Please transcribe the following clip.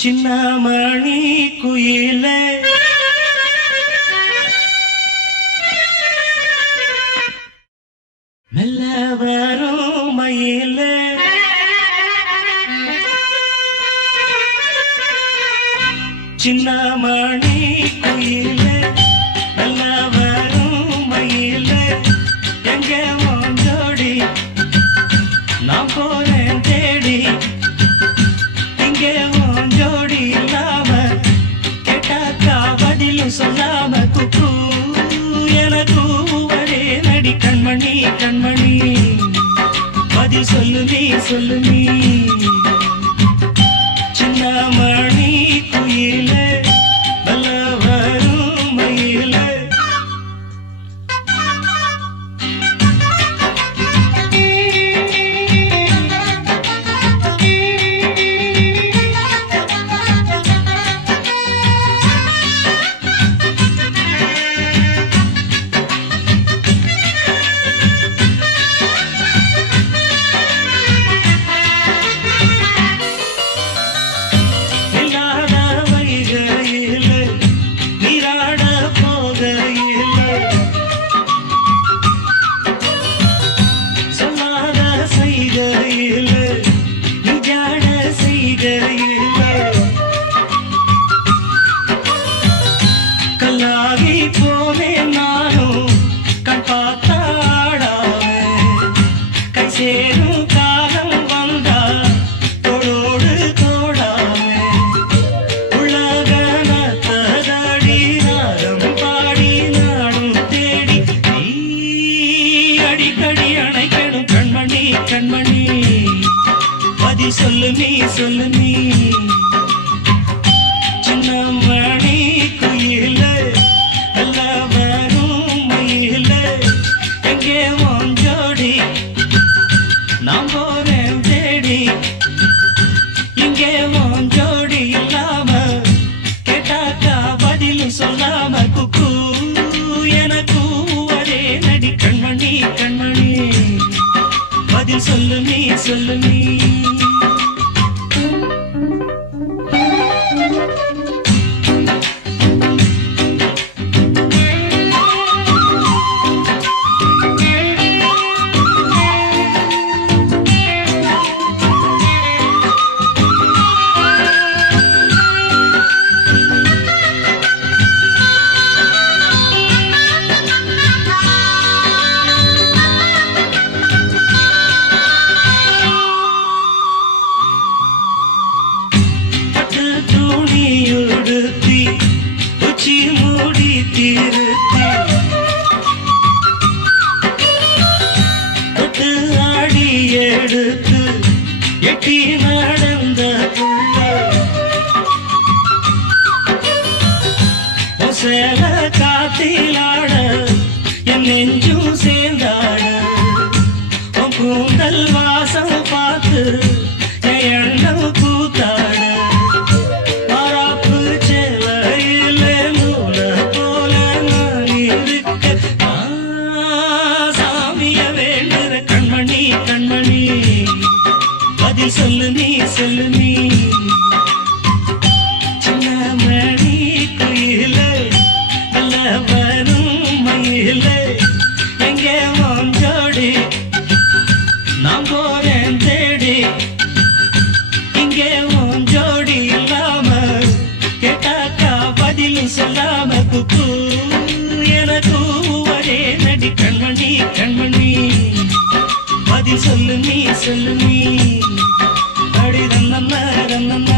சின்னமணி குயிலே மெல்ல வரும் மயிலே சின்னமணி குயிலே மெல்ல வரும் மயிலே எங்க ஓஞ்சோடி நான் போறேன் தேடி இங்கே ஓஞ்சோடி இல்லாம கேட்டாக்கா பதிலும் சொல்லாம குக்கு எனக்கு ஒரே நடி கண்மணி கண்மணி பதில் சொல்லு நீ சின்னமணி குயிலே நல்ல வரும் மயிலே கல்லாகி போவேன் நானும் கண் பார்த்தாடாவே கை சேரும் காலம் வந்தா தோளோடு தோடாவே உலகனத்தடி நாடம் பாடி நாடும் தேடி நீ அடிக்கடி அணைக்கணும் கண்மணி கண்மணி பதில் சொல்லு நீ சின்னமணி குயிலே நல்ல வரும் மயிலே எங்கே ஓஞ்சோடி நான் போறேன் தேடி இங்கே ஓஞ்சோடி இல்லாம கேட்டாக்கா பதிலும் சொல்லாம குக்கு எனக்கு ஒரே நடி கண்மணி கண்மணி பதில் சொல்லு நீ துணியுடுத்தி உச்சி மூடி திருத்தி தொட்டு ஆடி எடுத்து எட்டி நடந்த சேல காத்திலாட என் நெஞ்சும் சேர்ந்தாட உன் கூந்தல் வாசம் பார்த்து என் எண்ணம் கூத்தாட கண்மணி பதில் சொல்லு நீ சின்னமணி குயிலே நல்ல வரும் மயிலே எங்கே ஓஞ்சோடி நான் போறேன் தேடி இங்கே ஓஞ்சோடி இல்லாம கேட்டாக்கா பதிலும் சொல்லாம குக்கு எனக்கு ஒரே நடி கண்மணி கண்மணி பதில் சொல்லு நீ அடி ரன்னம்மா